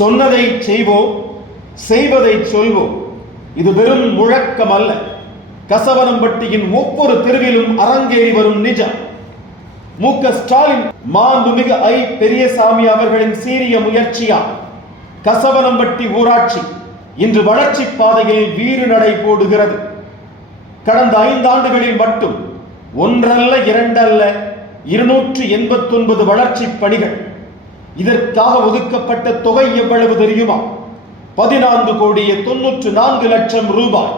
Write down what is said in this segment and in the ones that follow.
சொன்னதை செய்வோம், செய்வதை சொல்வோம். இது வெறும் முழக்கம் அல்ல. கசவனம்பட்டியின் ஒவ்வொரு தெருவிலும் அரங்கேறி வரும் நிஜம். மு.க. ஸ்டாலின் மாண்புமிகு ஐ. பெரியசாமி அவர்களின் சீரிய முயற்சியால் கசவனம்பட்டி ஊராட்சி இன்று வளர்ச்சி பாதையில் வீறு நடை போடுகிறது. கடந்த 5 ஆண்டுகளில் மட்டும் ஒன்றல்ல இரண்டல்ல 289 வளர்ச்சி பணிகள். இதற்காக ஒதுக்கப்பட்ட தொகை எவ்வளவு தெரியுமா? 14,94,00,000 ரூபாய்.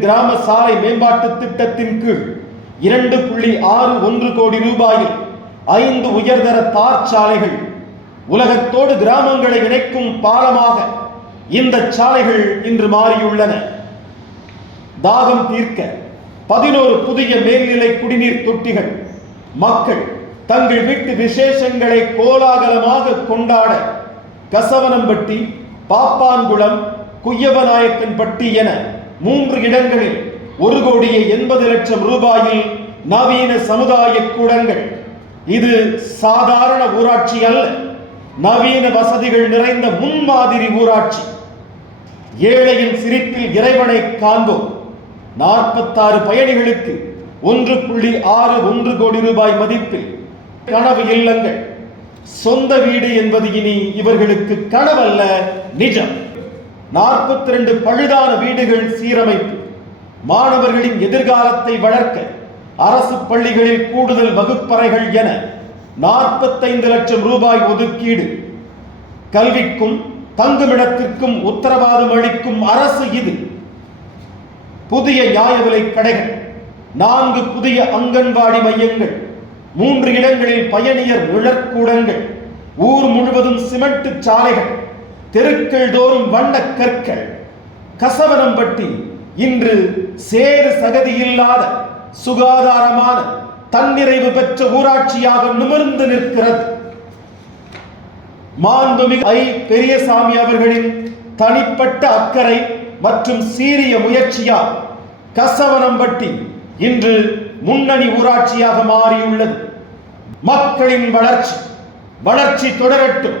கிராம சாலை மேம்பாட்டு திட்டத்தின் கீழ் 2.61 கோடி ரூபாயில் 5 உயர்தர தார் சாலைகள், உலகத்தோடு கிராமங்களை இணைக்கும் பாலமாக இந்த சாலைகள் இன்று மாறியுள்ளன. தாகம் தீர்க்க 11 புதிய மேல்நிலை குடிநீர் தொட்டிகள். மக்கள் தங்கள் வீட்டு விசேஷங்களை கோலாகலமாக கொண்டாட கசவனம்பட்டி, பாப்பான்குளம், குய்யவநாயக்கன்பட்டி என 3 இடங்களில் 1,80,00,000 ரூபாயில் நவீன சமுதாய கூடங்கள். இது சாதாரண ஊராட்சி அல்ல, நவீன வசதிகள் நிறைந்த முன்மாதிரி ஊராட்சி. ஏழையின் சிரிப்பில் இறைவனை காண்போம். 46 பயணிகளுக்கு 1.61 கோடி ரூபாய் மதிப்பில் கனவு இல்லங்கள். சொந்த வீடு என்பது இனி இவர்களுக்கு கனவல்ல, நிஜம். 42 பழுதான வீடுகள் சீரமைப்பு. மாணவர்களின் எதிர்காலத்தை வளர்க்க அரசு பள்ளிகளில் கூடுதல் வகுப்பறைகள் என 45 லட்சம் ரூபாய் ஒதுக்கீடு. கல்விக்கும் தங்குமிடத்திற்கும் உத்தரவாதம் அளிக்கும் அரசு இது. புதிய நியாய விலை கடைகள், 4 புதிய அங்கன்வாடி மையங்கள், 3 இடங்களில் பயணியர் நிழற்கூடங்கள், ஊர் முழுவதும் சிமெண்ட் சாலைகள், தெருக்கள் தோறும் வண்ண கற்கள். கசவனம்பட்டி இன்று சேறு சகதி இல்லாத சுகாதாரமான தன்னிறைவு பெற்ற ஊராட்சியாக நிமிர்ந்து நிற்கிறது. மாண்புமிகு ஐ. பெரியசாமி அவர்களின் தனிப்பட்ட அக்கறை மற்றும் சீரிய முயற்சியால் கசவனம்பட்டி இன்று முன்னணி ஊராட்சியாக மாறியுள்ளது. மக்களின் வளர்ச்சி தொடரட்டும்.